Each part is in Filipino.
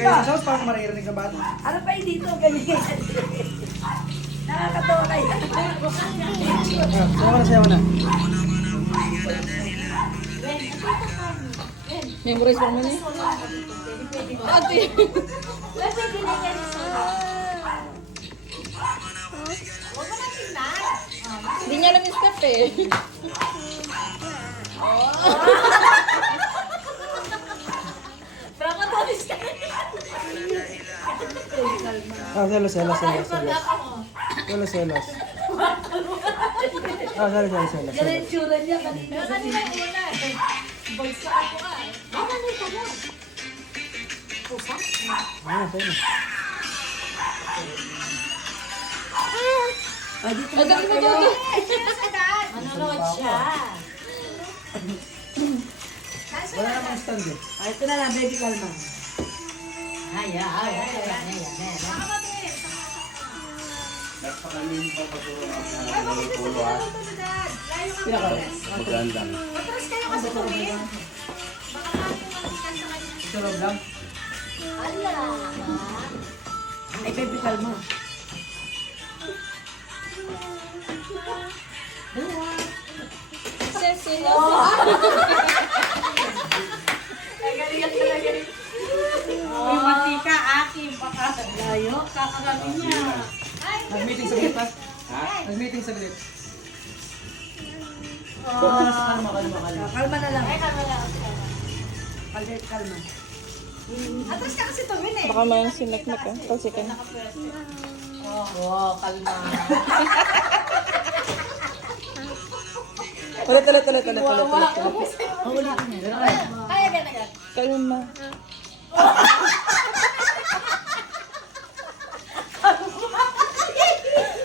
kayo sa sauce para maririnig ng bata. Ano pa yun dito? Ganyan. Nakakatawa kayo. Sayaw na. Memorize mo na eh. Ate. Hindi niya alam yung step eh. Selos. Selos. Ganun yung tsura niya kanina. Kanina yung una eh. Boys ka ako ka eh. Baka may tayo. Pusa? Selos. Ay, dito Ay, dali mo dito. Manonood siya. Wala namang stand eh. Ay, ito na lang, baby kalma. Ayan. Magandang. Matras kayo kasi tumingin. Baka natin matikan sa kanya. Sarap lang. Ala. Ay, baby kalma. Sino? Nagalingan talaga rin. Uy, mantika, akin. Baka layo. Kakagamin niya. Nag-meeting sa glit pa? Nag-meeting sa glit. Kalma. Kalma na lang. Ay, kami lang. Kalma. Atras ka kasi tumingin eh. Baka may sinaknak ah. Talsikan. Oo, kalma. Ulit. Oh, ulit na. Kaya ganyan. Kalma.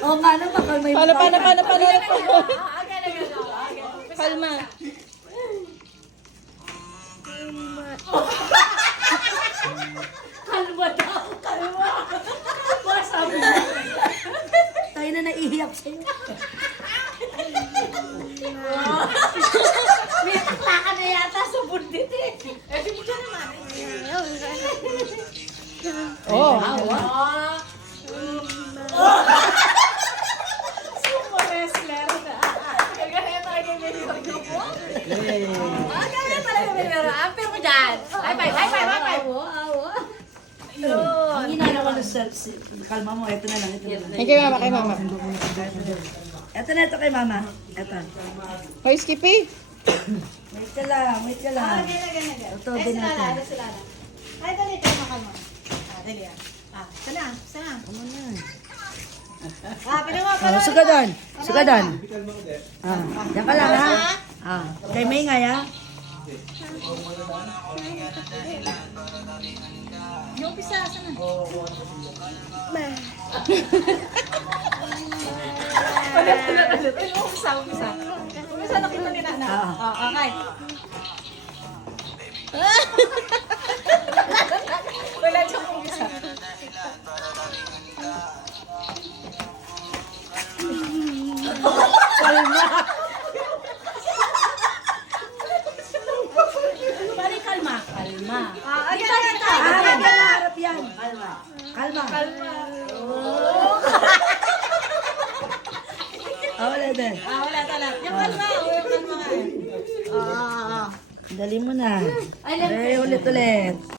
Oo nga naman, kalma yung Paano? Ganyan. Kalma. Kalma daw. Kalma. Masabi. Tayo na naiiyak sa'yo. May taka na yata sa bundit eh. Eh, di mo siya naman. Oh. Sumo wrestler na. Kagaya tayo ng video mo. Kagaya talaga ng video. Ampir mo dyan. High five. Ang ginagawa ng kalma mo, ito na lang. Ay, kay mama. Ito na ito kay mama. Ito. Hoy, Skippy. Wait ka lang. Ganyan. Ito, din natin. Sila. Ay, dali kayo makalma. Dali yan. Sana. Sugadan. Yan ka lang ha. Kay May nga ya. Yung pisa, sana. Ulit. Ay, umpisa. Umpisa na kita ni Nana. Okay. Wala siyang umpisa. Balik kalma. Kita. Harap yan. Kalma. Wala din. Wala talaga. Yung kalma. Yung kalma nga. Dali mo na. Ulit.